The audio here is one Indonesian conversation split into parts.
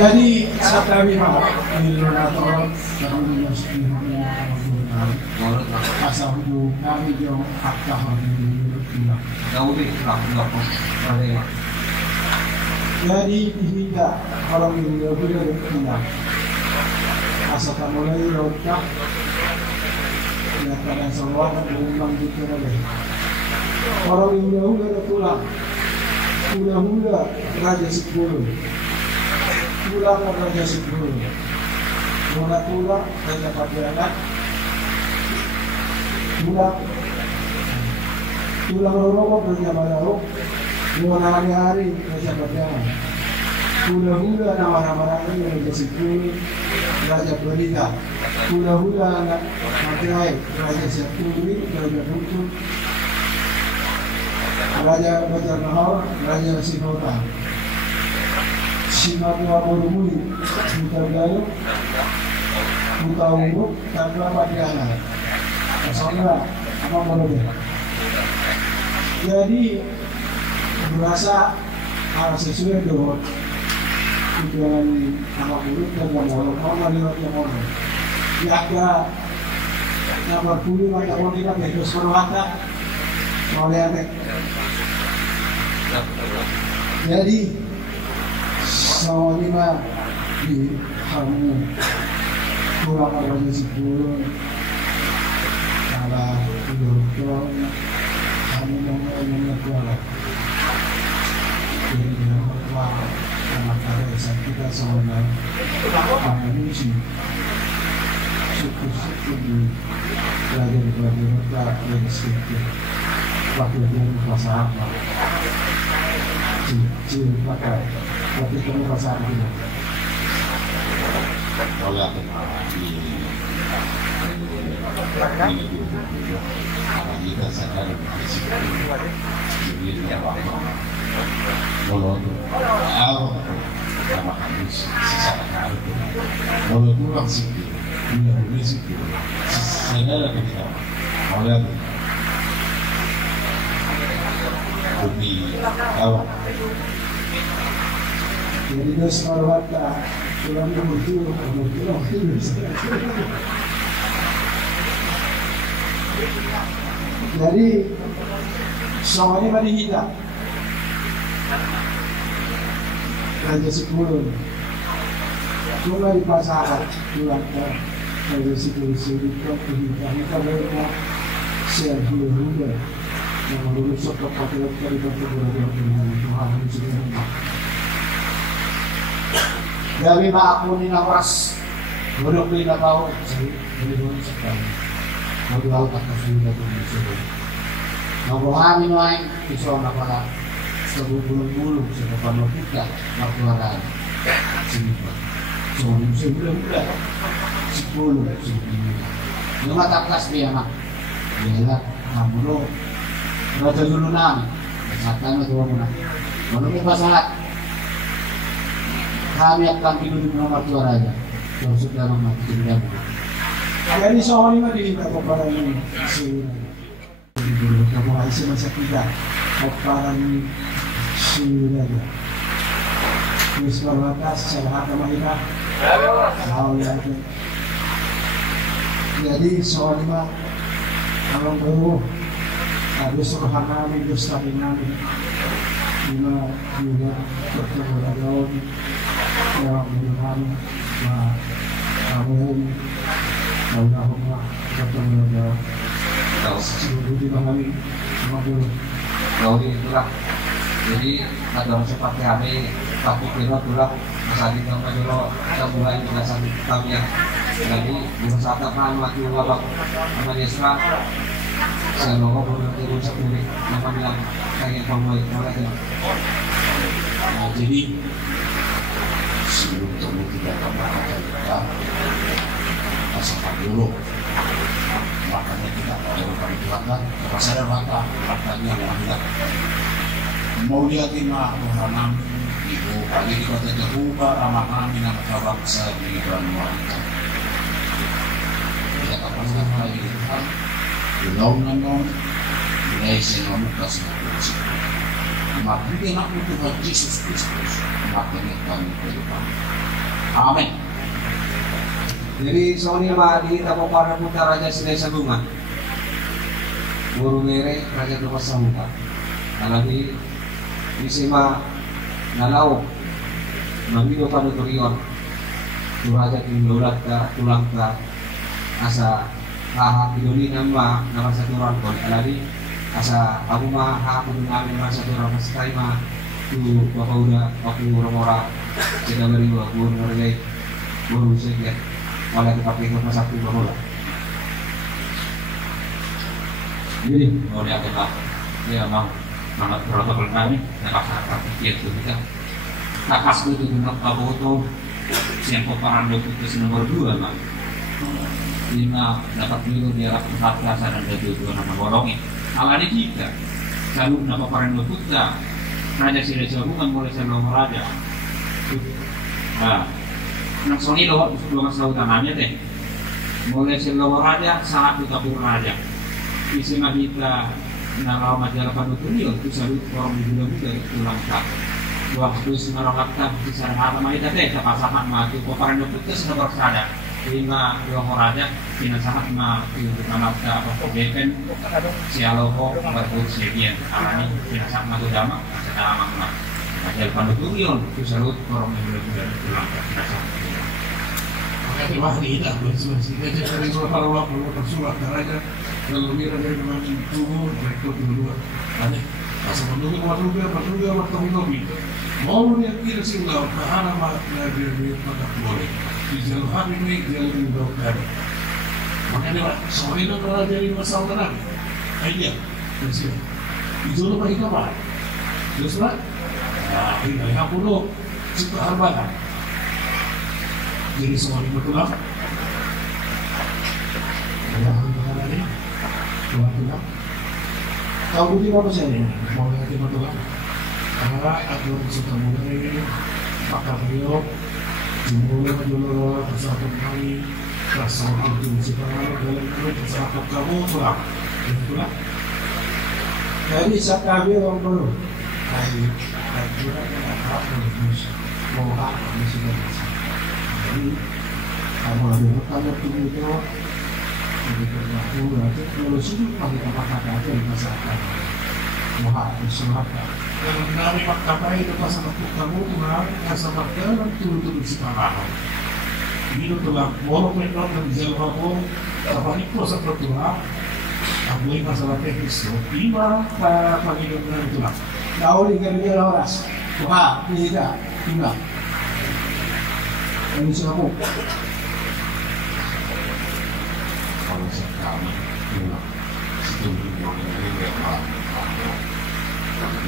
Jadi saat kami Illuminator kami asal hidup kami jauh akta jadi tidak orang ini tidak tidak asal kamu lagi rotak ya kadang semua berulang gitu lagi orang ini udah pulang hula raja 10 pulang raja 10 mulai pulang raja Pabianak pulang rorok raja Badarok mulai hari-hari raja Pabianak hula nama-nama raja 10 raja Berita hula anak Matrai raja Septuri raja Butuh raja Bajarnahor raja Sinota Sinapua Borumuli, Buta Galuh, Buta Ungguk, Tanpa Patiana. Personal, apa boleh? Jadi berasa hal sesuai dengan tujuan nama buruk dan yang mau melihat yang mau. Jaga yang berpuluh macam orang kita terus berwata, melihat. Jadi Sawalima di kamu kurang raja 10 ala Udorto kamu mau kuala jadi bahwa anak karya kita seorang manusia syukur di raja yang sedikit waktu dia kuasa apa cil pakai waktu kamu rasa itu kalau aku di kita sadar jadi apa kalau sama kami secara itu kalau kurang sikit punya risiko sadar kita oleh lebih awal. Jadi dia sekarwata sulam mutu jadi semuanya pada hitam raja 10 cuma di pasaran pulang ke raja 10 sedikit hitam kita sebuah yang lulus ke patriot dari Tuhan Gabi maakuni na oras, gulok ko yung nabaw, gulok sa kanya. Maglaw at kasulat ng musulo. Mabuhani mo ay iso na pala sa bubulong-bulong sa kapanopita, magkuharaan. Sinipa. So, yung sigulong-bulong, sigulong, sigulong. Yung mataplas niya ma, yela, namulo. Matagulo namin, masatan na tuwa mo na. Manumit pa sa lahat. Kami akan hidup nomor suaranya kalau sudah mematikan. Jadi soalnya di kepada ini si kamu isi masa tidak kepada si lagi. Misal batas sehat sama kita. Jadi soalnya kalau baru ada suruhan kami dostari kami lima juga bertemu ya mudah-mudahan amin Allahumma bertemu seluruh di kami semoga kalau itulah jadi ada seperti kami tapi kira tulang masih kita dulu kita mulai penjelasan kami ya jadi berusaha kan waktu babak Malaysia saya mau berhenti sendiri maka bilang kayak pemain mereka jadi sebelum kamu tidak kembali kita rasakan dulu makanya kita kalau kami tuakan rasa dan mata katanya wanita mau lihatin mah orang ibu pagi di kota Jakarta ramah kami nama bangsa di wanita kita kapan lagi Tuhan Ilaw na nung Ilay siya nga mukha sa mati anak Tuhan Yesus Kristus makanya kami kehidupan. Amin. Jadi sonima di Tapoparan Putra Raja Sidai Sabungan Guru Mere Raja Tumas Samuka alami isima nalau mamido panuturion tu Raja Tindolat ka tulang ka asa haha idoli nama satu orang kon alami asa aku mah aku namin masa satu orang maskai mah tu bapak udah aku orang-orang kita beri aku ngergai guru sekian oleh tetapi nomor satu bahwa jadi mau lihat apa ya mau mangat protokol kami nakakasar itu kita nakas itu untuk apa siapa parando putus nomor 2 mah 5 dapat dulu di arah 14 dan 22 nama bolongin awalnya kita selalu dapat parando putra Raja Sidai Sabungan mulai sebelum raja nah nak soni loh dua kasih utamanya deh mulai sebelum raja sangat utabur raja isinya kita nalar majalah panuturio itu selalu orang di bulan tulang tak dua terus marokata bisa apa mai teh tak pasangan mati koparan itu sudah bersada lima dua raja kena sangat ma itu kanapta apa depen sialoho berkursian alami kena sama tu dama sedang amak majalah panuturio itu selalu orang di bulan tulang tak Wah tidak, kita dari beberapa waktu tersurat aja kalau mira dari mana itu rekod dulu ada asal menunggu waktu mau lihat kira sih nggak tahan sama dari pada boleh di jalur ini jalur dokter makanya pak sore itu kalau dari masalah aja terus di jalur apa pak terus pak nah ini nggak perlu cipta harbatan jadi semua betul lah. Tahu di mana saya? Mau lihat betul lah. Karena aku suka mulai pakar beliau, jumlah jumlah bersatu kami, rasa itu sekarang dalam bersatu kamu pulang, betul lah. Jadi saat kami orang baru, baik, juga apa terus mau apa sudah bisa. Jadi kamu ada bertanya itu jadi berlaku berarti kalau sudah pakai kata-kata itu di masyarakat mohon diserahkan yang dari kata itu pasal kamu tuh kasar dalam turut sekarang ini telah walaupun orang menjawab apa ini proses bertuah aku ini masalah teknis lima pagi dengan itulah tahu di kerja horas wah tidak tinggal ini siapa? Kalau kami setuju dengan ini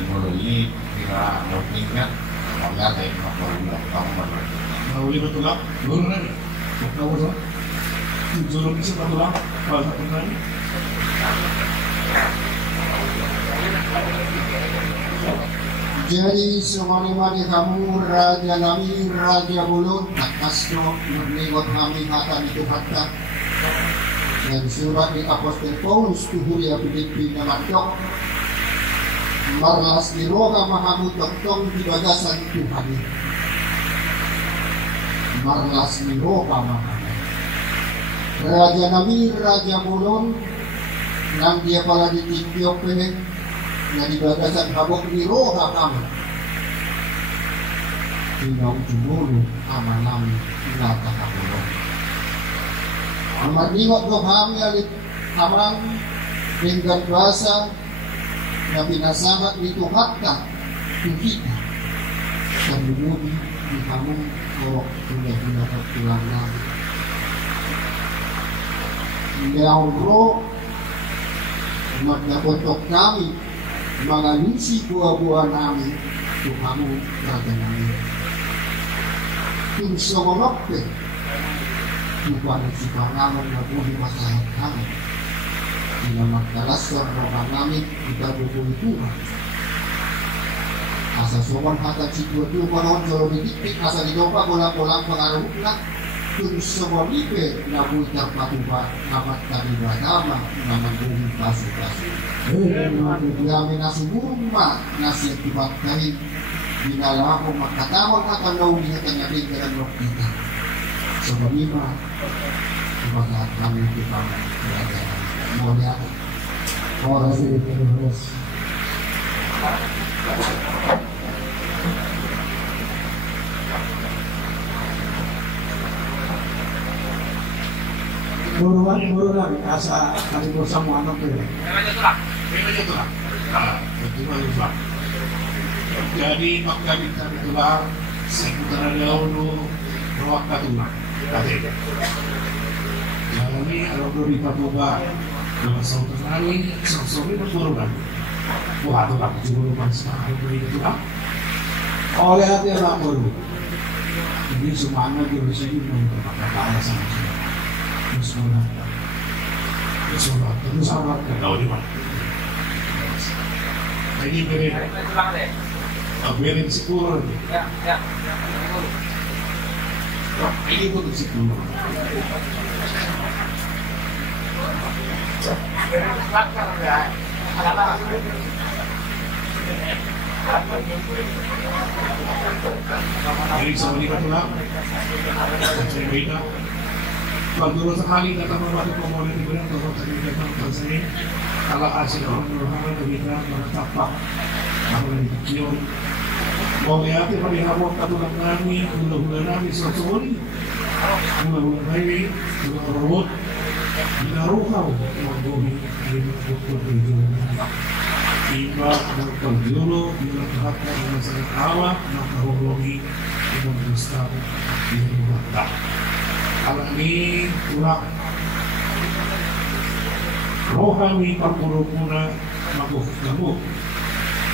memang ini kira tingkat oleh ada yang tahu betul lah belum ada tahu tak jurus bisa tahu lah kalau tak pernah jadi semuanya di kamu Raja Nami Raja Bulun nakasno menengok kami mata itu hatta dan surat di Apostol Paulus tuhuri Pilipin namadok marlas di roga mahamut doktong di bagasan Tuhan marlas di roga mahamut Raja Nami Raja Bulun nang dia pala di Tikyok na di bagasan habok ni roha kami tinggal jumulu aman namin inata kamulo ang maningot do kami alit amang dengan bahasa na pinasamat nito hatta kita sa lumuni ni kamu o tunda-tunda pagtulang namin Ngauro magnapotok kami mga lisi buah-buah namin ito kamu raga namin kung sumamapit tupan si pangalan na buhi masahat kami na magdalasar na namin kita bubuhi Tuhan asa suman hatag si Tuhan panahon sa rumidiktik asa di dopa kulang-kulang pangaruh na kung sumalipe na buta patuba dapat kami beragama naman bumi kasu-kasu. Kami nasumuma nasi akibat kami binalamu makatawag na kanaw niya kanyari karang roh kita. Sebab lima maka kami kita beragama. Mohon orang terus. Buruan asa kami bersama anak itu. Jadi maka kita itulah seputar dahulu ruang katulah. Jadi kalau dari Patoba dengan saudara ini sore berburuan. Wah, itu lah cuma sekarang itu lah. Oleh hati lapor. Ini semuanya di sini berkata sama saya. Terus sholat tahu di mana? Ini berin sepuluh. Ya. Ini pun sepuluh. Jadi seperti itulah. Saya beda. Kalau sekali kata membantu komponen di bidang atau terlibat tersebut, kalau hasil orang terlibat menetapak apa yang dikira, mau lihat pada habo katulang kami, bulan kami sosoni, bulan ini bulan robot, dinaruhau yang bumi ini untuk berjuang. Tiba dan dulu bila terhadap masalah awak, maka hubungi dengan Gustav di rumah. Kalau ini ulang rohani perpura-pura mabuk kamu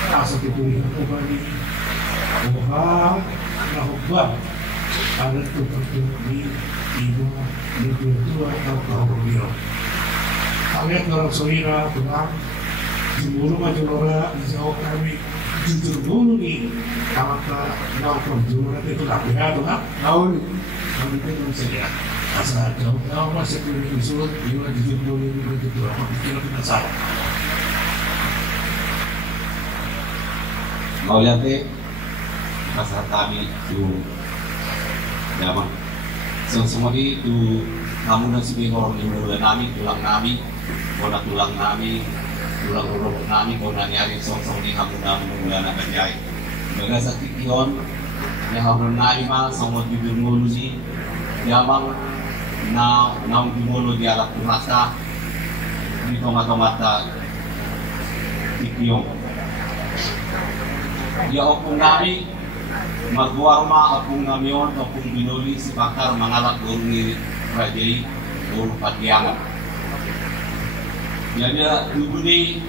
asal ditulisan kembali roha nahubah ada itu di ibu di tua atau kau biru kalian kalau soira pulang jumlah majorora jauh kami jujur dulu nih kalau nggak perjuangan itu tak berat kan tahu kami itu saja asal jauh masih belum usul juga jujur dulu itu apa pikiran kita salah. Mau lihat pasar kami itu zaman semua itu kamu nasi bihor di mulut kami tulang kami bola tulang kami tulang ruruk kami bola nyari song di kamu namun anak berjaya bagai sakit kion yang harus naik mal sama jujur mulu sih Yamang na dimolo di alat kumata di tomata ikiyong ya opung nami magwarma opung namion opung binoli si bakar mangalak guru ni rajai guru patiangan jadi dubuni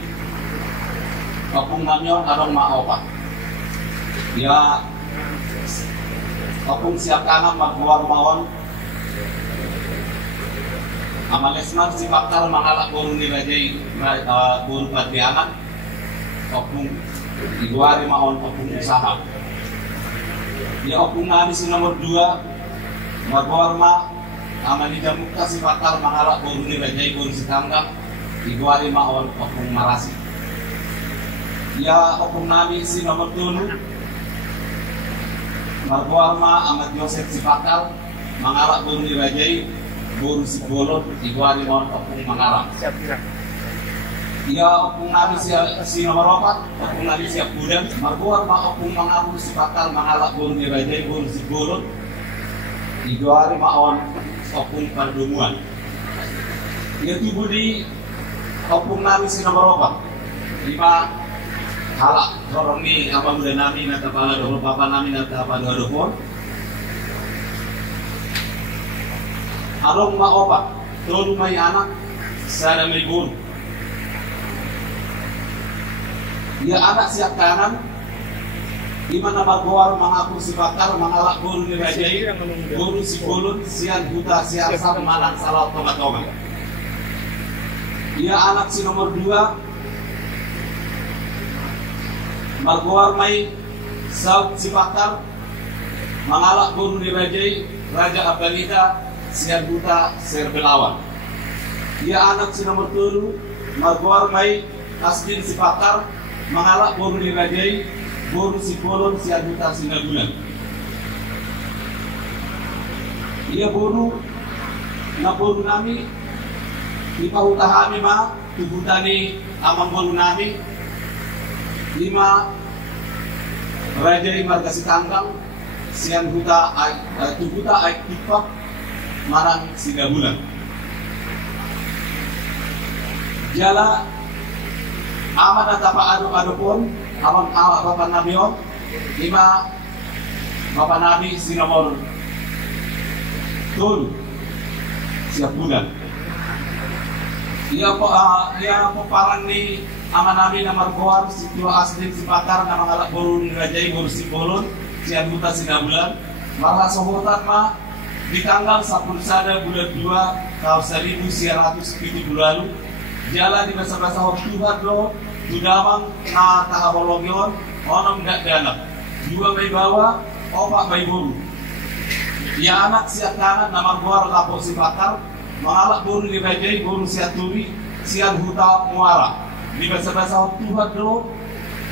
opung namion adong maopat ya opung siapkanam magwarmaon amalesman si bakal mangalak guru nilajay guru patiangan opung iguari maon opung usaha di opung nami si nomor 2 magwarma amali jamuka si bakal mangalak guru nilajay guru si tanggap iguari maon opung marasi ya opung nami si nomor 7 magwarma amat Yosef si bakal mangalak guru nilajay guru si bolot iguari mon opung mangarang. Ia opung nami si nomor 4, opung nami si budan, marbuat ma opung mangaru si bakal mangalak guru ni rajai guru si bolot iguari maon opung pandumuan. Ia tubuh di opung nami si nomor 4, 5 halak orang ni apa budan nami nata pala dulu papa nami nata apa dulu arong maopa, todo may anak, sana may guru. Ya anak siap kanan, lima nama gawar mengaku si bakar, mengalak guru ni rajai, guru si bulun, sian buta, sian sam, malang salah tomat-tomat. Ya anak si nomor 2, magawar may si bakar, mengalak guru ni rajai, Raja Abdanita sian buta serbelawan. Ia anak si nomor 3 Margoar Mai Asdin si Pakar mengalak boru dirajai boru si Polon sian buta sinagulan. Ia boru na boru nami ipahutahami ma tubutani amang boru nami 5 Raja Margasi Tanggang sian huta tubuta ay tipak marang sigabulan. Jala aman na tapa ado pon amang bapak nabi 5 bapak nabi si nomor 7 siap bulan. Ia po parang ni aman nabi na Margoar si Tua Asdin si Pakar na mangalak boru ni Rajai boru si Polon sian buta sinabulan. Marha sohotan ma di tanggal 10 bulan 2 tahun 1970 lalu jala di masa-masa Tuhan lo tudamang na tahabolongyon onom dak dalam 2 may bawa opak may boru. Ia anak siat kanan na Margoar lapo si Pakar mengalak boru ni Rajai boru siat turi sian huta muara di masa-masa Tuhan lo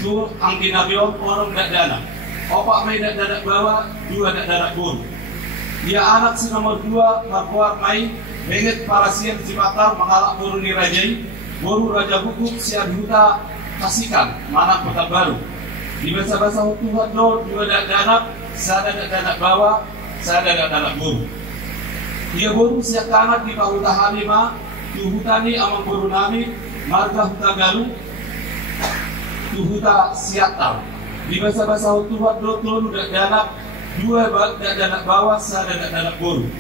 tu ang dinabion onom dak dalam opak may dak dadak bawa 2 dak dadak boru. Ia anak si nomor 2 Margoar Mai benget para sian si Pakar mengalak boru ni Rajai boru Raja Bukuk sian huta Kasikan mana kota baru di masa-masa Tuhan lo 2 dak dadak sada dak dadak bawa sada dak dadak boru. Ia boru siap kanat di pahuta halima tuhutani amang boru nami marga huta galu tuhuta siatar di masa-masa Tuhan lo tolu dak dadak 2 dak dadak bawa sada dak dadak boru.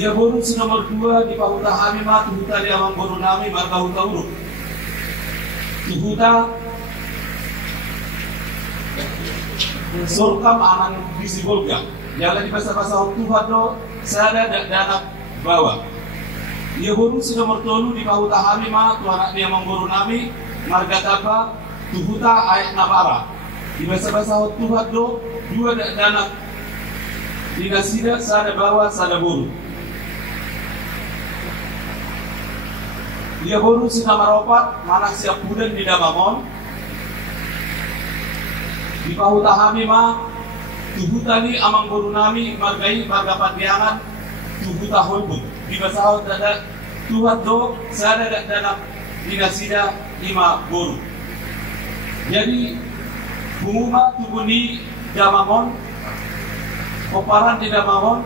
Ia boru si nomor 2 di pahuta halima tuhutani amang boru nami marga huta uruk tuhuta surkam anang bisi bolga jalan di masa-masa Tuhan lo sada dak dadak bawa. Ia boru si nomor 3 di pahuta halima tu anak dia amang boru nami marga tapa tuhuta ayat nabara di masa-masa Tuhan lo 2 dak dadak dinasida sada bawa sada boru. Ia boru si nomor 4 manak siap budan di Damamon di pahuta hamima tuhutani amang boru nami margai marga patiangan tuhuta holbut di masa dadak Tuhan do sada dak dadak dinasida 5 boru. Jadi bunguma tubuni Damamon koparan di Damamon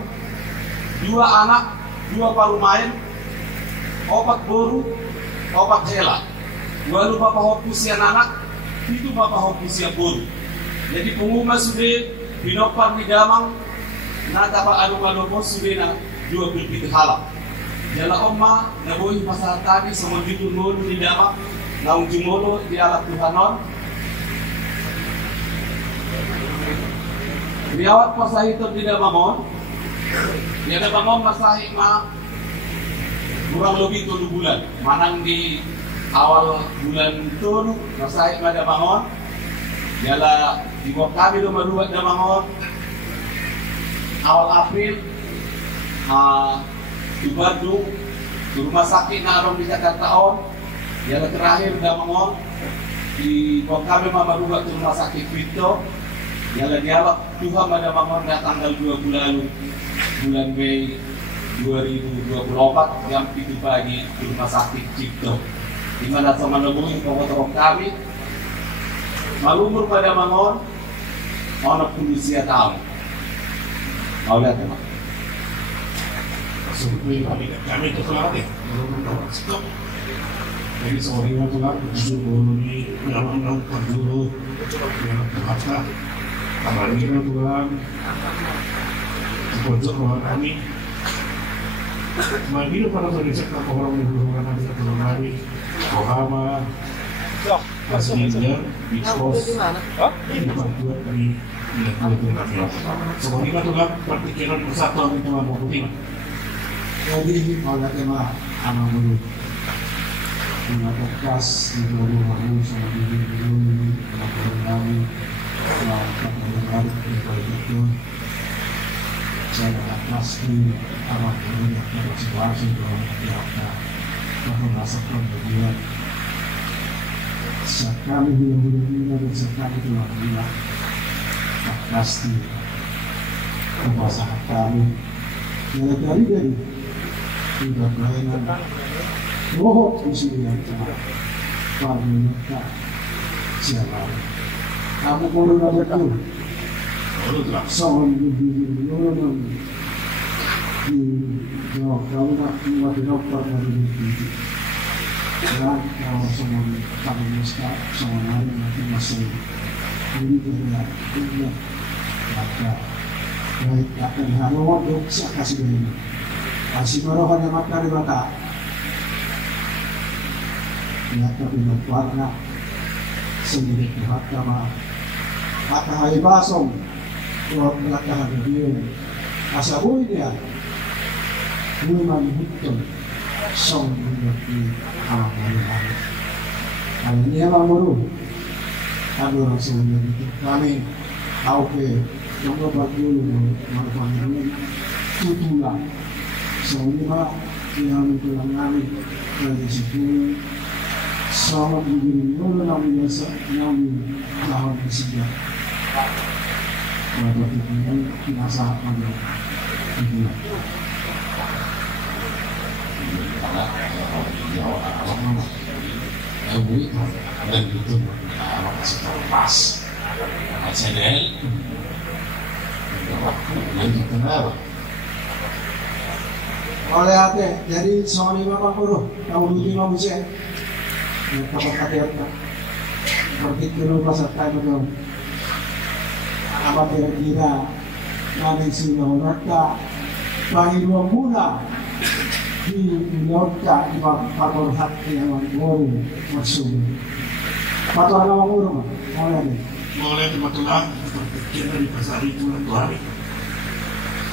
2 anak 2 parumain 4 boru 4 hela 2 bapak hokusian anak itu bapak hokusian boru. Jadi pengumuman sudah binopar di damang nata pa anu po sudah na 2 pilpit halap. Jala omma na boy masalah tadi sama judul mulu di damang naung jumolo di alat Tuhanon. Riawat pasahi itu di damamon. Di damamon masahi ma kurang lebih 7 bulan. Manang di awal bulan 7 masahi ma damamon. Jala di kami do maruat Damamon awal April di Bandung di rumah sakit na arong di Jakarta on jala terakhir Damamon di kami maruat di rumah sakit Vito jala dialog Tuhan pada Damamon na tanggal 2 bulan Mei 2024 jam 7 pagi di rumah sakit Cipto di mana sama nemuin komotor kami malumur pada Mangon, anak polisi tahu. Mau lihat teman. Sebetulnya kami itu kelar deh. Stop. Jadi sore itu kelar, dulu ini yang dulu yang terasa. Kemarin kita pulang, pojok ruang kami. Kemarin pada sore sekolah orang yang berhubungan dengan satu hari, Kohama. Hasilnya diskos ini buat dari sebenarnya tuh kan perpikiran persatuan itu mau penting. Jadi kalau tema anak dulu punya podcast di baru sama diri dulu laporan kami melakukan pengaruh itu saya pasti amat punya situasi dalam kita merasakan bagian sekali bila dan sekali telah bilang pasti kemasakan kami dari tidak kelainan roh isi yang telah parminta siapa kamu perlu betul soal di jawab kamu nak buat dokter dari itu dan kalau semua kamu mesti semua hari nanti masih ini dia maka baik akan halau dok saya kasih ini kasih barokan yang maka di mata ya tapi warna sendiri pihak sama maka hai basong buat belakang dia asaboy dia memang betul song mengerti hari-hari hari ini emang baru ada orang sebelum itu kami oke yang obat dulu manfaatnya tutulah semua yang tulang kami dari situ sama begini dulu namanya yang tahun kesian pada itu kinasa pada itu dan itu masih terlepas CDL yang dikenal oleh ate jadi soal 50 tahun 5 bisa kapan kata berarti dulu pasal time itu apa kira-kira nanti sudah mereka bagi 2 bulan di Indonesia di faktor hati yang baru masuk faktor nama baru Mulai kebetulan berpikir dari pasar itu 2 hari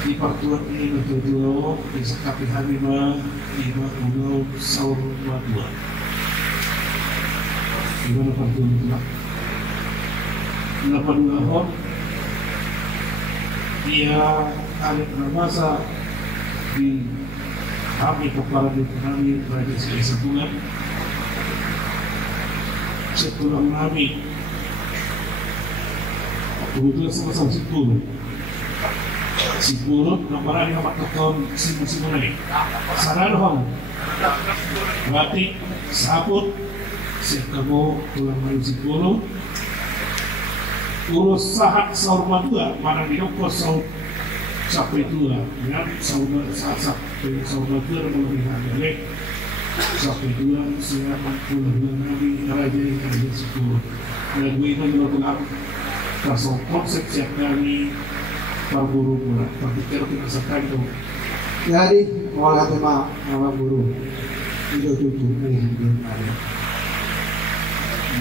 di pertuan ini betul-betul besok kami hari 5 pulau sahur 22 gimana pertuan itu lah 82 tahun dia ada masa di kami kepala di kami berada sebagai sebulan sepulang kami kebetulan sama-sama 10 nomor ada 4 tahun simu lagi sarang berarti sabut sekamu pulang dari 10 urus sahat sahur madua mana di dokter sahur sampai tua dengan sahur sampai sahur madua melihat jelek sampai tua saya pulang nabi raja yang ada 10 dan itu merupakan kasih konsep siap kami berburu pula berpikir kita sekarang itu jadi mulai tema nama guru itu tujuh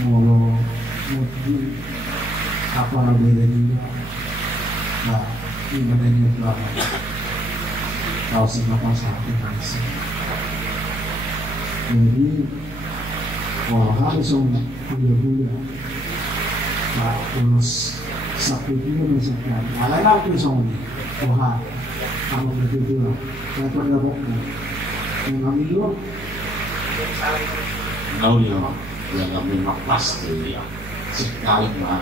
mulu mungkin apa beda juga nah ini menanya berapa tahu siapa satu nasi jadi kalau harus punya nah terus satu juga misalkan lain aku soalnya wah kamu berdua saya pernah bokeh yang kami dua tahu dia yang kami lepas dia sekali mah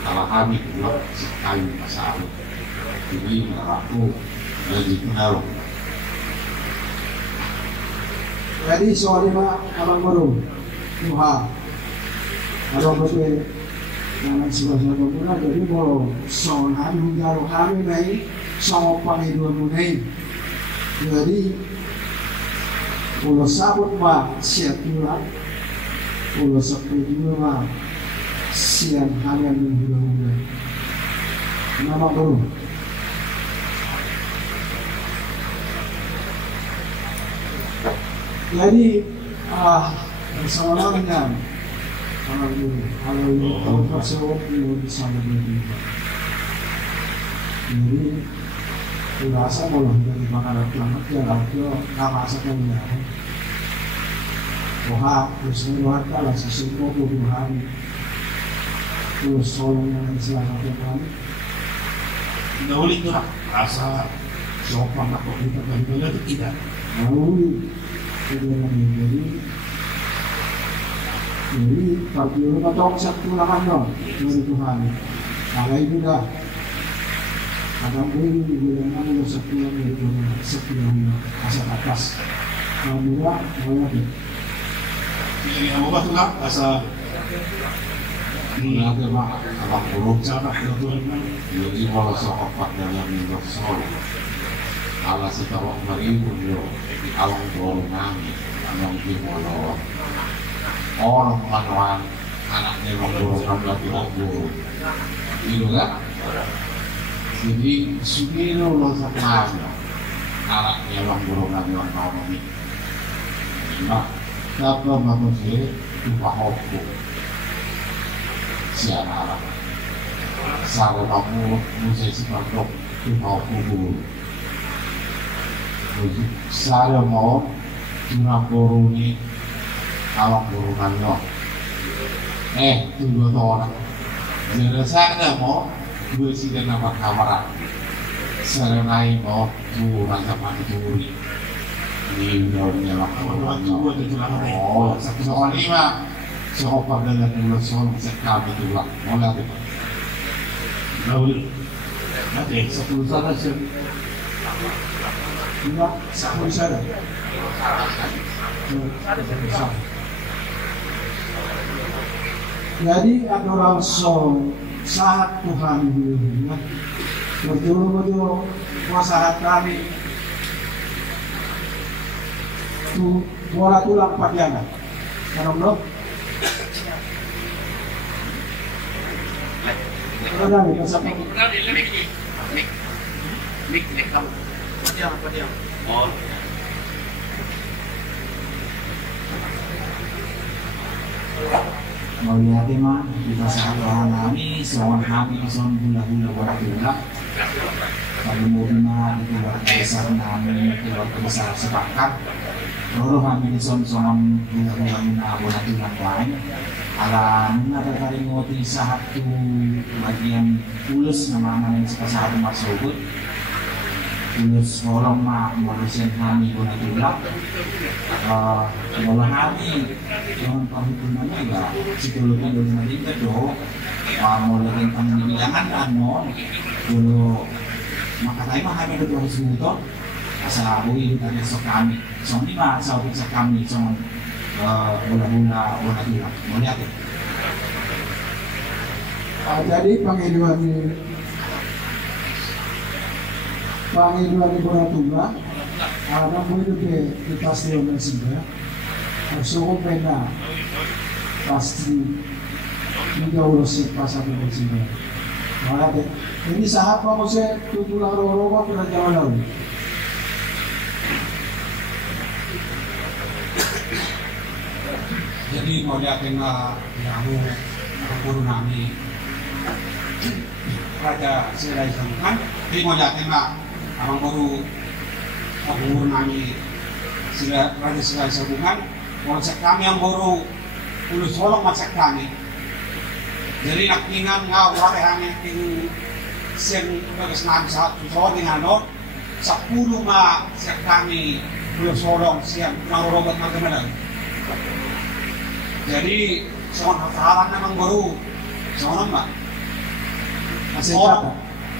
kalau kami pulang sekali masalah jadi aku lagi kenal jadi soalnya abang baru wah abang baru yang sebagai pemula jadi kalau soal hari hingga hari ini soal paling 2 menit jadi kalau sabut mah siap pulang kalau sabtu juga mah siang hari yang minggu nama baru jadi bersama-sama kalau pasal belum bisa lebih jadi rasa boleh dari makanan planet ya kalau nama asalnya wah terus keluar kalau sesuatu hari terus soalnya yang selama kali dahulu itu rasa sopan aku kita balik itu tidak. Lalu jadi pagi itu katong satu lakan dong dari Tuhan. Kalau itu dah kadang beri bilang kamu sekian itu sekian asal atas. Kalau murah mau lagi. Jadi apa tuh lah asa Iya, Pak. abang buruk cara kebetulan Jadi kalau sokopat dalam minggu sol, ala setawa maribu yo, awang dorong nangis, awang dimolo, orang melawan anaknya menggorong lagi, gitu kan? Jadi sugino lo sakmanya, anaknya menggorong lagi. Nah, tapi manusia itu pahokku, si anak. Salah kamu musisi pondok itu mau kubur. Saya mau cuma koruni awak korunannya. Tunggu orang. Jadi saya mau dua sih nama kamar. Saya naik mau tuh macam turi. Ini daunnya lah korunannya. Oh, soal ini mah soal pada dulu soal sekali tu lah. Mau lihat. Lalu nanti 10 sana sih. Enggak, sepuluh sana. Jadi ada orang saat Tuhan dulu, betul-betul masyarakat kami tu bola tulang pakaian, kalau belum. Ada nih siapa? Mik kamu. Apa dia? Oh. Mau lihat mah kita saat kami, seorang kami, seorang gula-gula bola-bola. Kalau mau bina itu besar kami, keluarga besar sepakat. Lalu kami seorang gula-gula bola-bola lain. Alam ada kali ngoti satu bagian tulus nama-nama yang satu maksud tulus orang mah manusia kami guna tulak bola kami jangan perhitungannya enggak psikologi dulu nanti do mau lagi kami dibilangan kan mau dulu maka tadi mah kami itu harus butuh asal bui dari sok kami soalnya mah asal bisa kami soal bola-bola tulak mau lihat ya. Jadi panggilan bola tulak, ada boleh di pasti orang sini. Masuk pena pasti tidak urus pasal di sini. Malah ini sahabat maksudnya tulang roh-roh pernah jalan lalu. Jadi mau lihatin kamu guru nami Raja Sirai Sangkan. Jadi mau lihatin abang guru nami Raja Sirai Sangkan. Konsep kami yang baru ulus solong macam kami. Jadi nak tinggal ngau orang yang ting sen bagas nabi satu dengan lo 10 ma sek kami ulus solong siang nang robot macam. Jadi soal hal-hal memang baru, soal apa?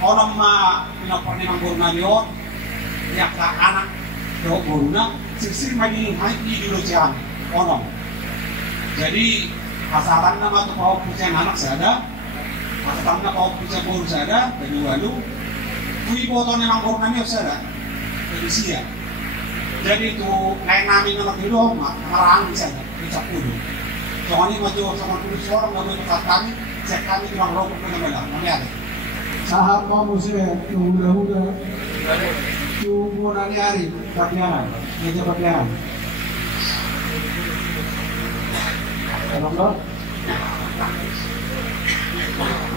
Orang mah pinaporni mang baru nabion, ya ka anak do baru na, sisir magi hai di dulu siang, orang. Jadi pasaran nama tu kau punya anak saya, pasaran nama kau punya baru saya, lalu, kui botol memang baru nabion saya, jadi sia. Jadi tu lain nami nama dulu, marang bisa, bisa kudu. Soalnya maju sama tulis orang nggak mau kami, cek kami cuma rokok dengan melang, mana ada? Sahab mau musuh tunggu hari pakaian, meja pakaian. Kalau enggak,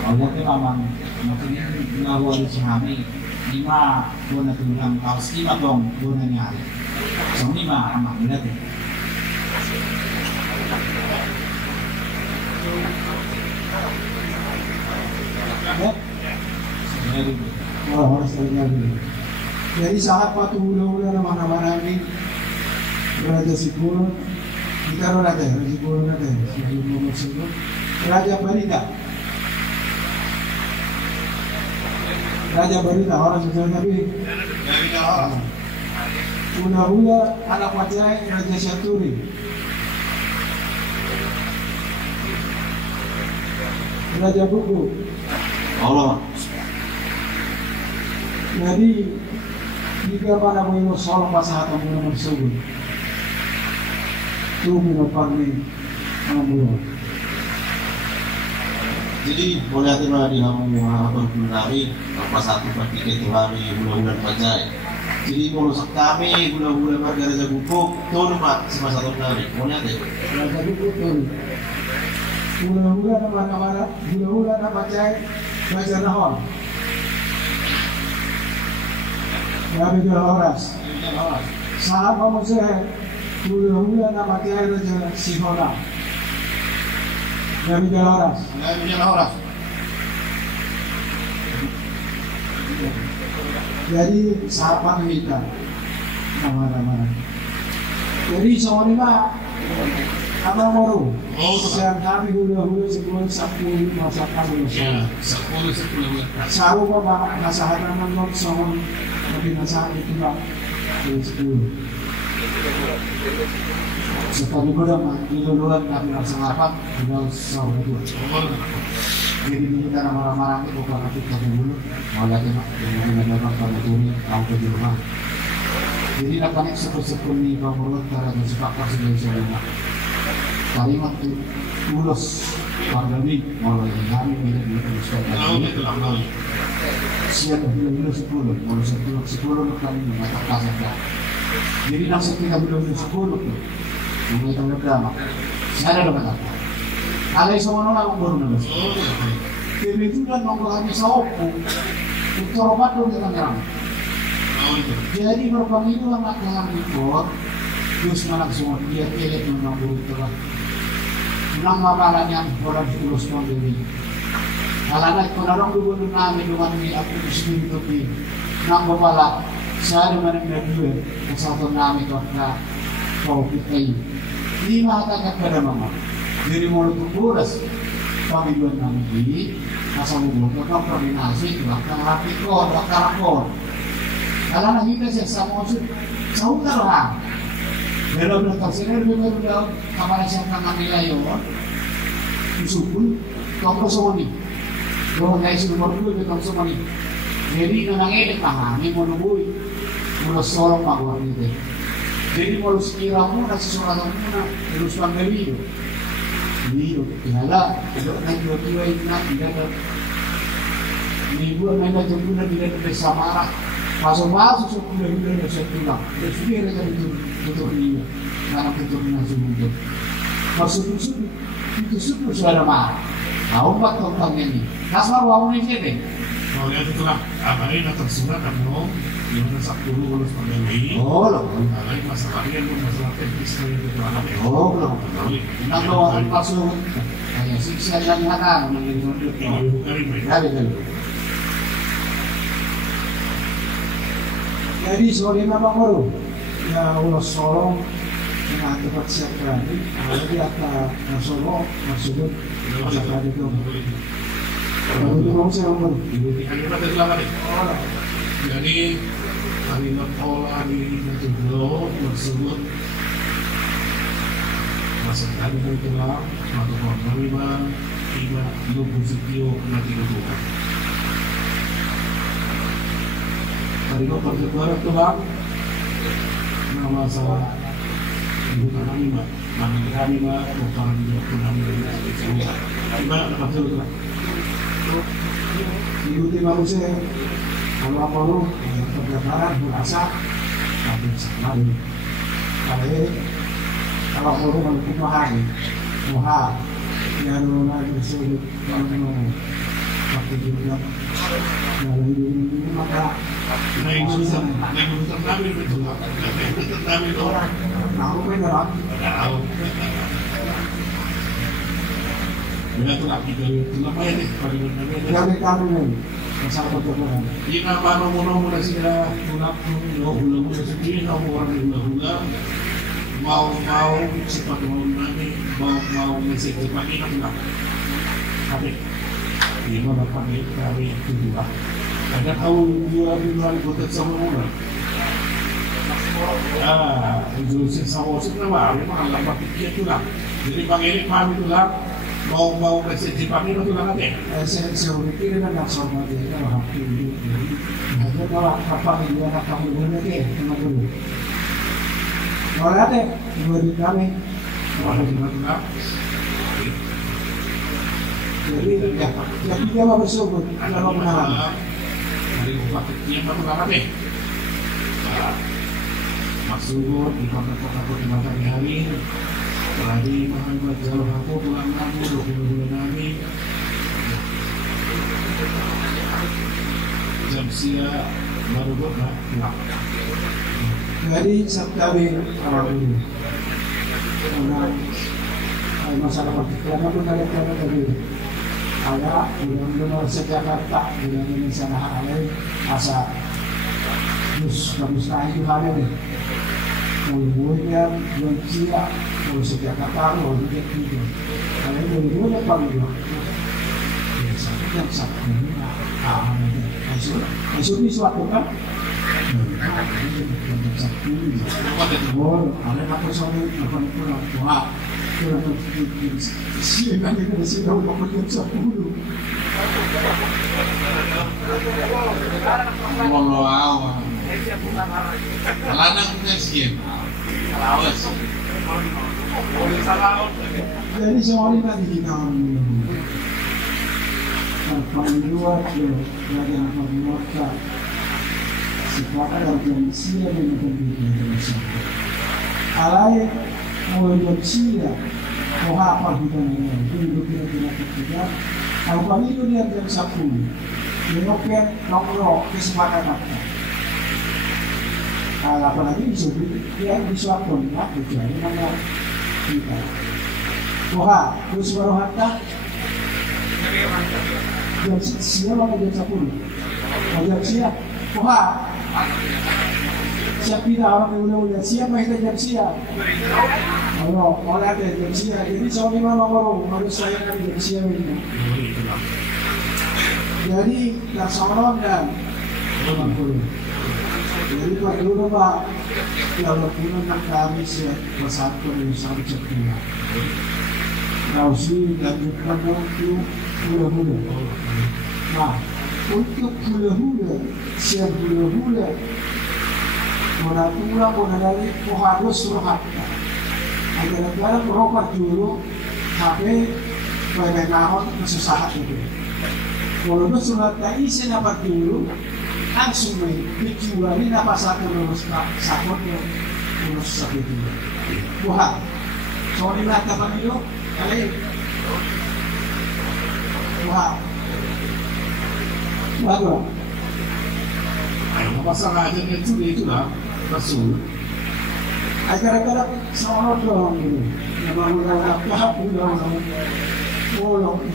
Allah tu memang maksudnya ngawu ada sehari 5 dona tulang kaos 5 dong dona nyari, so 5 amak berat. harus terjadi. Jadi saat waktu hula-hula nama-nama ini Raja Sipulun, kita Raja Sipulun ada sebelum Sipulun, Raja Barita orang sesuai Nabi. Hula-hula anak Majai Raja Syaturi. Raja Buku. Allah. Jadi jika pada menurut solong pasal atau menurut sebut, itu menurut parli menurut. Jadi boleh tiba di kamu apa Nabi apa satu pertiga hari bulan-bulan Majai. Jadi kalau kami bulan-bulan marga Raja Buku tuh pak semasa satu hari boleh ada. Raja Buku tuh. Bulan-bulan mana-mana, bulan-bulan apa Majai Raja Nahon. Nabi Horas. Saat kamu saya hula-hula nama Kiai Raja Sihona. Nabi Horas. Jadi sahabat kita nama-nama. Jadi soalnya mah apa mau? Sedang kami hula-hula sebelum 10 masakan hula. 10 Saru apa masakan menurut soal lebih masakan itu lah 10. Setelah muda mah duluan kami langsung apa tinggal sahur itu. Jadi kita marah-marah itu bukan kita dulu, malah kita yang orang kalau turi tahu ke rumah. Jadi dapat sepuluh nih pemurut cara bersepakat sebagai sebuah kalimat itu tulus pandemi mulai kami tidak diteruskan lagi. Siapa belum 10, mulai 10 kami mengatakan saja. Jadi langsung kita belum 10 tuh, mulai tahun pertama. Saya ada dapat apa? Alai semua orang baru nulis. Jadi itu kan nongkrongnya saopo, untuk obat dong kita nyerang. Jadi berpamilu anak yang ikut, terus malam semua dia telet menanggung itu lah. Menang makalanya orang tulus mandiri. Alangan penarong dulu namin dengan ni aku disini tapi nang bapala saya dengan dua kesatuan namin karena kau kita ini mengatakan kepada mama. Jadi mulut kuras pamiluan namin di asal mulut kau koordinasi bahkan rapikor bahkan rakor. Alangan kita saya sama usut sautar lah. Dalam bertafsir berbeda kamar siapa ngambil ayo. Usupun kau semua ni. Kalau nggak isi nomor 2 kita semua ni. Jadi memang edek pahami mau nubui, mau sorong maguar gitu. Jadi mau sekira muna sesuatu muna terus panggil video, kala itu naik dua ini tidak ada. Minggu naik jemput tidak ada samara. Masuk sudah sepulang. Terus dia ada itu ini, mana itu nasi muda. Masuk itu sudah marah. Tahu pak tentang ini. Kasar wawon ini deh. Oh ya itulah apa ini tersurat kamu yang 10 lulus pandemi. Oh loh. Nah, ini masalahnya itu masalah teknis itu anak. Oh belum. Nang doang masuk. Kayak siksa dan hatan menjadi Jadi sore nama baru ya Allah solong yang tempat siap berani di atas Solo maksudnya masa berani itu itu mau saya ngomong jadi kalimat pola di Metro tersebut masa tadi itulah atau korban tiba positio nanti kebuka. Tadi kau terjebak Tuhan nama saya bukan anima, anima bukan anima. Gimana maksud Tuhan? ikuti manusia kalau perlu perjalanan berasa tapi sekali kalau perlu melakukan mahal yang lagi sulit kalau waktu juga kalau ini maka Naik susah kami betul, kami orang. aku pengen Tahu. Bila tu lagi dari tu apa ini? yang kami masalah pertempuran. Ina paano mo na sila tulak hula mo sa sabihin na orang hula-hula mau sa patuloy namin mau message pagi na tulak. Sabi, di mo napagit kami tudua. Ada tahu dua butet sama orang. Itu sa osip na ba? Mga lapakikya tulak. Jadi pangirik kami tulak. Mau message pagi na tulak natin. Saya pikir kan sama dia kan hak itu. Ada kalau apa dia nak kamu lagi sama dulu. Kalau ada buat kami Kalau di mana jadi ya dia mau bersyukur kalau menang. dari bupatinya apa natin? Masuk di kota-kota di matahari. Lagi Muhammad jauh aku pulang kamu 20 nabi. Jam siang baru pulang. Jadi kami awal dulu. Karena masalah pertikaian pun ada dari ada benar-benar Jakarta benar-benar sana ada asa terus mustahil ada nih. Kemudian Indonesia kalau Jakarta kalau dia gitu. Kalau dulu paling yang satu ini masuk suatu kan ada apa soalnya apa kurang wah kurang sih kan kita sih tahu apa yang sepuluh Mau awal. Ladang punya sih. Awas. jadi soalnya tadi kita pembuat dari pembuat sifatnya urgensia dan Indonesia. Alai urgensia, oh apa hidupnya itu kira-kira ketiga. Kalau itu dia jam 10, European nomor kesempatan apa? Apalagi dia disuapkan ya, kecuali mana kita. Wah, terus baru hatta jam siapa jam 10? Jam siap. Wah, siap tidak orang yang udah siap kita jam siap. Oh, malah ada jam siap. Jadi soalnya nomor harus saya kan jam siap ini. Jadi tak salah dan jadi Pak dulu Pak kalau pulang nak kami siap bersatu dengan satu ceknya. Kau sih lanjutkan waktu hula-hula. Nah, untuk hula-hula, siap hula-hula, menatulah menandai harus surat. Agar-agar berobat dulu, tapi bagaimana kesusahan itu. Kalau surat tadi saya dapat dulu, langsung dijual ini apa satu lulus sakotnya lulus sakit itu. Wah, soalnya kapan itu? Kali, wah. Bagus. Masalah aja itu lah Rasul. Agar-agar sama dong ini. Memang udah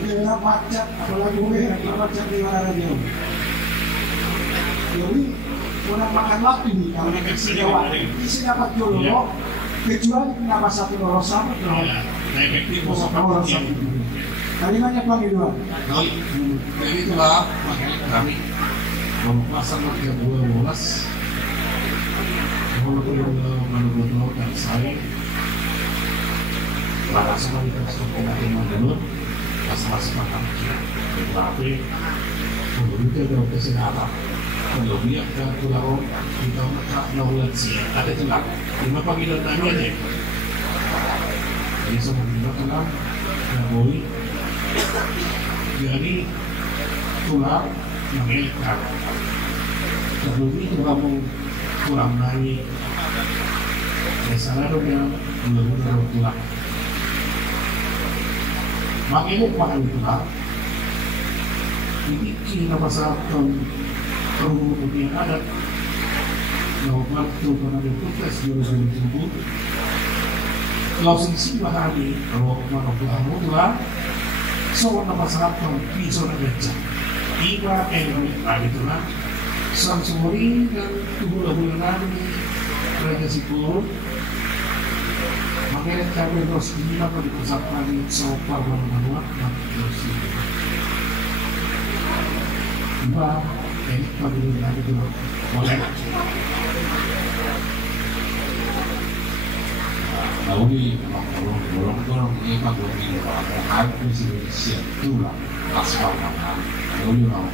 dia macet, apalagi gue macet di mana dia. Jadi orang makan waktu nih kalau isi dapat dulu, kecuali kenapa satu lorosan atau lorosan. Kalimatnya panggil dua. Jadi itulah makanya kami memasang harga 12 kalau dan saya para sekali tersebut menurut masalah semacam tetapi menurut ada kesehatan kalau dia akan pulau kita maka naulan sih ada celak lima panggilan tanya aja jadi semua kenal boleh jadi tulang mengikat sebelum itu kamu kurang naik salah dong yang belum tulang makanya mahal tulang ini kita pasal perlu yang ada yang waktu pada diputus 2007 kalau sisi bahari kalau mana tulang tulang soal nama sangat pisau dan gajah iba gitu lah sang sumuri dan tubuh-tubuhan Raja Sipur makanya kami terus ini apa dipersapkan sopar bangunan terus iba pagulunan itu boleh Nauli bolong-bolong ini kan bolong habis Indonesia tulang aspal kanan Nauli mau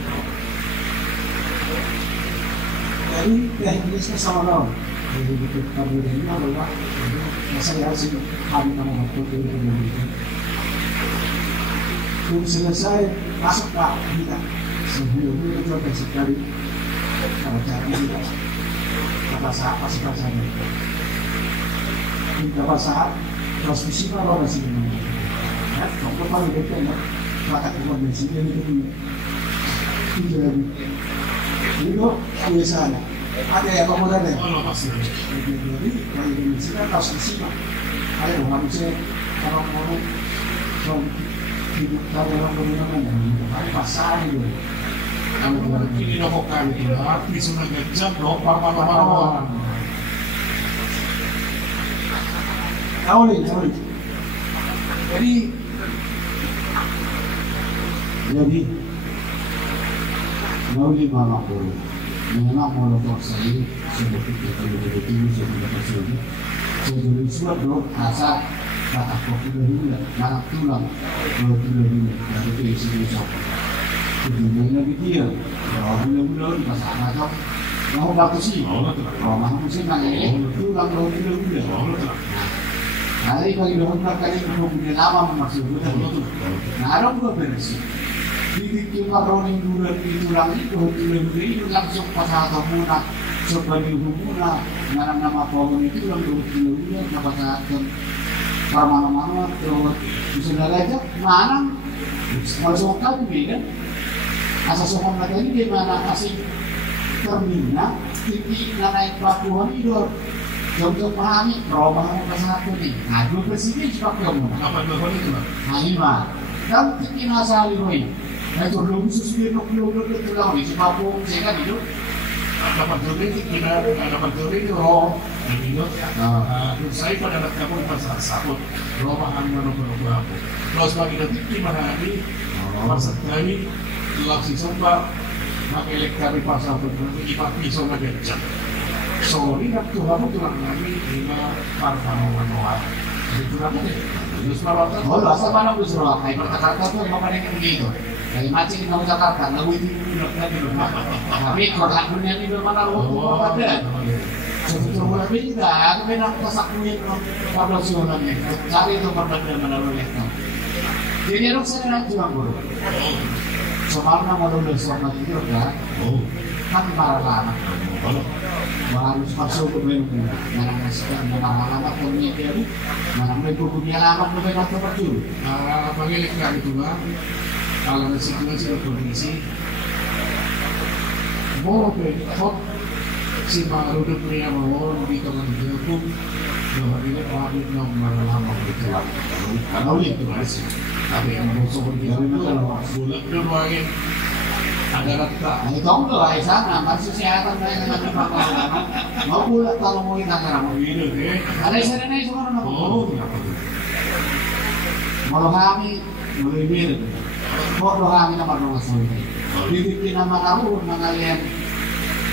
Jadi teknisnya sama dong. Jadi itu ini adalah saya harus kami nama waktu itu. Tunggu selesai masuk Pak kita. Sebelumnya itu ada sekali cara kita kata saat pas bahasanya. Kita bahasa transmisi kalau masih ini. Ya, kalau paling dekat ya, maka kita masih ini itu. Itu lagi. Itu biasanya ada yang kemudian ya. oh pasti Jadi kalau Indonesia kan transmisi lah. Ada yang harusnya orang-orang hidup dari orang kemudian ya. Ada pasar itu. ini nokokan itu arti sudah ngejak lopar mana-mana Tahu nih. Jadi Nauli malam dulu, memang molotov saya seperti itu seperti jadi surat dong asal kata kopi dulu malam tulang dulu dari itu isi siapa tujuannya dia kalau bulan di pasar atau mau batu sih kalau mau sih nanya tulang dulu hari pagi dulu kali punya lama masih bulan nah ada dua versi di maroning dulu itu itu langsung pasal muna sebagai hubungan nama pohon itu yang dulu pasal mana bisa aja mana masuk kau kan asal sokan lagi di mana kasih terminal tinggi naik pelabuhan itu untuk memahami perubahan pasal ini nah dua presiden juga kamu apa pelabuhan itu lah nah ini mah kan tinggi nasa ini nah itu belum sesuai nuk itu lah di Papua saya kan itu dapat teori kita dapat teori roh itu saya pada anak kamu pasal sabut romahan mana aku kalau sebagai detik di mana ini pasal tadi laksi somba pakai lekari pasal berarti ipat pisau lagi jam so ini waktu kamu tulang lagi lima parfanoa itu apa deh terus malam oh asal mana busur kayak Jakarta tuh emang ada yang begitu dari macam mau Jakarta lalu itu tapi kalau dunia ini mana lu ada sebetulnya beda aku memang kesakuin kalau suunannya cari itu berbeda mana lu lihat jadi harus saya juga guru soalnya mau dulu soal itu kan para anak harus masuk ke menu mana masukkan mana anak punya dia mana mereka punya anak mereka tempat dulu bagi lekar itu lah kalau situasi kondisi mau hot si baru dunia mau di tangan dia pun bahwa ini orang nomor lama berjalan kalau itu masih tapi yang mau soal dia itu bulan dulu lagi ada rata itu enggak ya sana masih kesehatan saya dengan mau bulat kalau mau ditanya mau ini deh ada sana itu kan oh kenapa tuh mau kami mulai mirip mau kami nama rumah saya dibikin nama kamu mengalian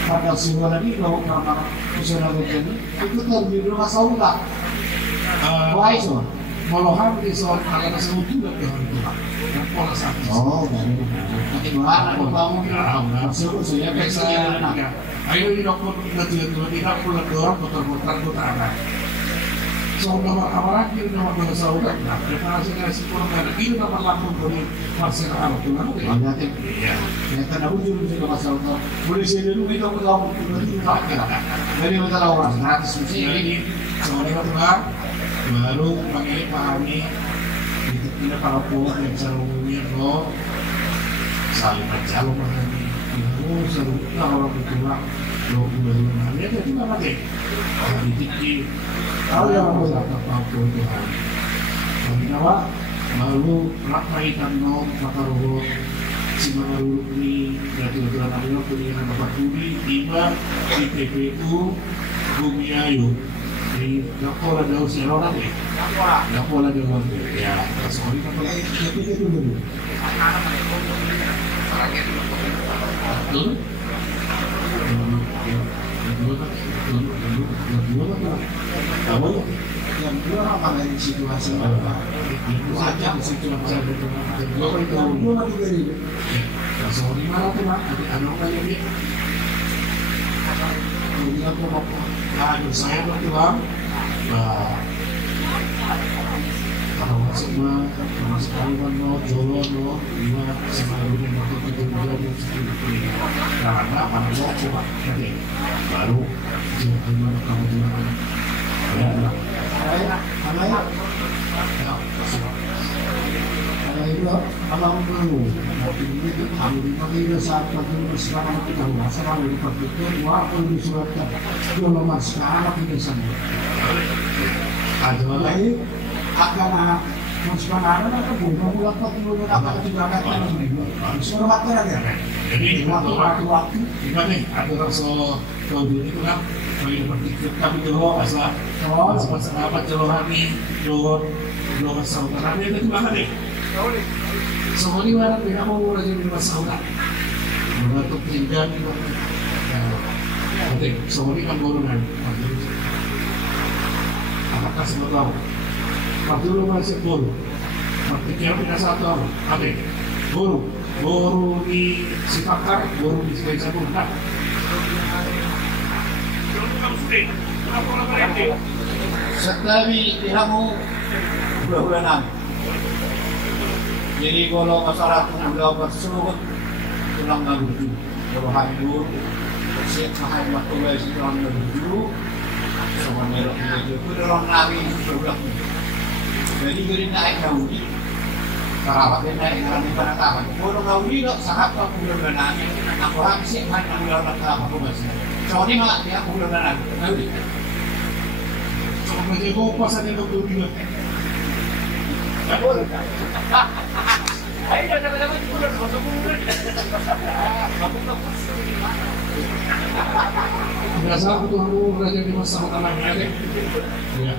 pada sebulan ini kalau karena usaha begini itu terdiri rumah saudara wah itu kalau kami soal kalian sebut juga dengan itu pola satu oh nanti mana aku bangun masuk saya biasa ayo ini dokter tidak perlu dorong putar-putar putaran so nomor awal kiri nomor dua saudara nah preparasi nasi kurang ada ini nomor langsung dari pasien alat itu nanti nanti ya kan aku juga masalah boleh saya dulu itu aku tahu dari mana orang gratis jadi soalnya kan baru panggil pahami itu tidak kalau pulang yang serunya lo saling aja lo pahami itu seru kalau berkurang lo bulan ya itu juga mati dari tinggi kalau yang mau apa pun Tuhan kenapa lalu rakyat dan nom kata roh si menurut ni peraturan adalah punya dapat bumi tiba di TPU Bumi Ayu di Gapola Daun Seronak ya. Gapola Daun ya. Sorry kan tapi itu dulu. Betul. Yang kedua apa dari situasi apa? Itu saja situasi kedua kan itu. Kedua lagi dari Sorry mana tuh lah, anak kayak dia. Jadi aku mau aduh saya tuh bang, kalau masuk mah masuk Taiwan no, Jolo no, lima sebelumnya waktu itu menjadi seperti karena pada waktu nanti baru gimana kamu gimana? itu kalau mau itu kami dipanggil saat pagi sekarang kita merasa kalau dipakai waktu disuratkan kalau mas sekarang tidak sama ada lagi akan mas sekarang ada bunga bulan pagi apa juga akan semua waktu ada jadi waktu kita nih ada rasa kalau itu kan kalau berpikir kami dulu asal masa apa celohani Lohan saudara itu mana deh? Semua ini mana dia mau lagi di rumah saudara. Untuk tinggal di mana? Nanti semua ini kan borongan. Apakah semua tahu? Waktu lu masih boru, waktu dia tidak satu ada boru di Sipakar, boru di Sekai Sabun. Setawi kamu bulan-bulanan. Jadi kalau masyarakat sudah bersurut tulang ngeluju, kalau hancur, siap mahal waktu lagi tulang ngeluju, semua merok ngeluju itu orang nabi berulang. Jadi jadi naik Yahudi, kerabat dia naik orang di mana tahan. Kalau Yahudi tak sangat kalau bulan-bulanan, aku orang siap mahal bulan-bulanan tahan aku masih. Soalnya malah dia bulan-bulanan Yahudi. Soalnya kau pasan yang kau juga. Biasa aku tuh belajar di masa tanahnya deh. Ya.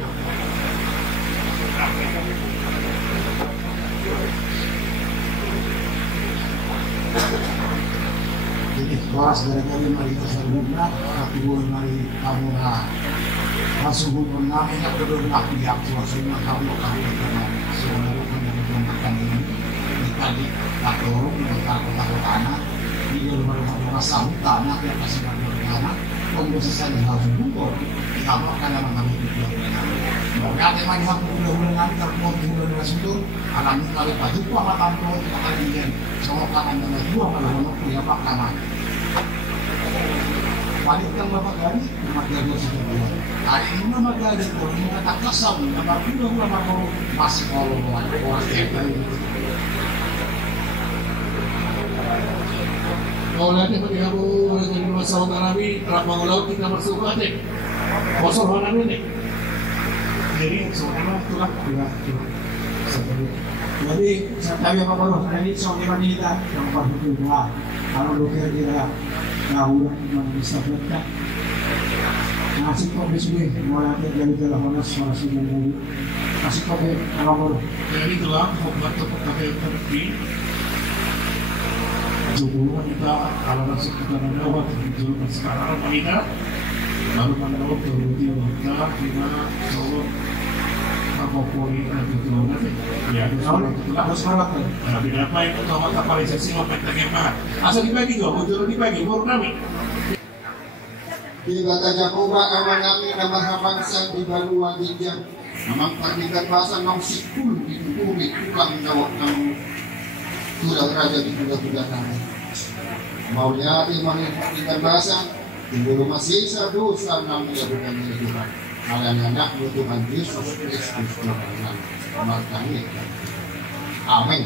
Jadi kelas dari kami mari terserah, aku mari kamu lah. Masuk pun kami nak berdua pihak suasana kami karena seluruh pendidikan ini dikali tak dorong kita tanah di rumah sawit tanah yang masih tanah kondisi saya harus dulu kalau karena kami juga mau ada banyak bulan terpon bulan itu alami kali baju apa tampil kita kali ini semua kanan dan dua kalau punya pak kanan balikan bapak gani magagawa sa dalawa. Ay ini na magagawa ko, mga takasam, na magulang na ako mas kolongan ko ang Kalau nanti ketika aku jadi masalah Nabi, telah mengulau kita bersuka deh. Kosong Nabi nih. Jadi sebenarnya itulah Jadi sabi apa kalau ini soal kita yang perlu dua kalau lu kira nahuran yang bisa berkat ngasih kopi sih mulai dari dalam mana suara sudah dari kasih kopi kalau jadi itulah obat pakai terpi. Jumlah kita kalau masuk kita ada obat jumlah sekarang kita baru mendapat kerugian kita kalau Kapolri itu ya harus harap tapi apa itu sama kapalisasi obat terkena asal dibagi dua muncul dibagi baru kami di kata Jakoba aman kami nama bangsa di baru wajibnya memang perdikat bahasa nong sikul di bumi tukang jawab nong sudah raja di kuda-kuda kami maunya di perdikat bahasa di rumah sisa dosa namanya bukan Tuhan kalian anak Tuhan Yesus Kristus Tuhan kami amin.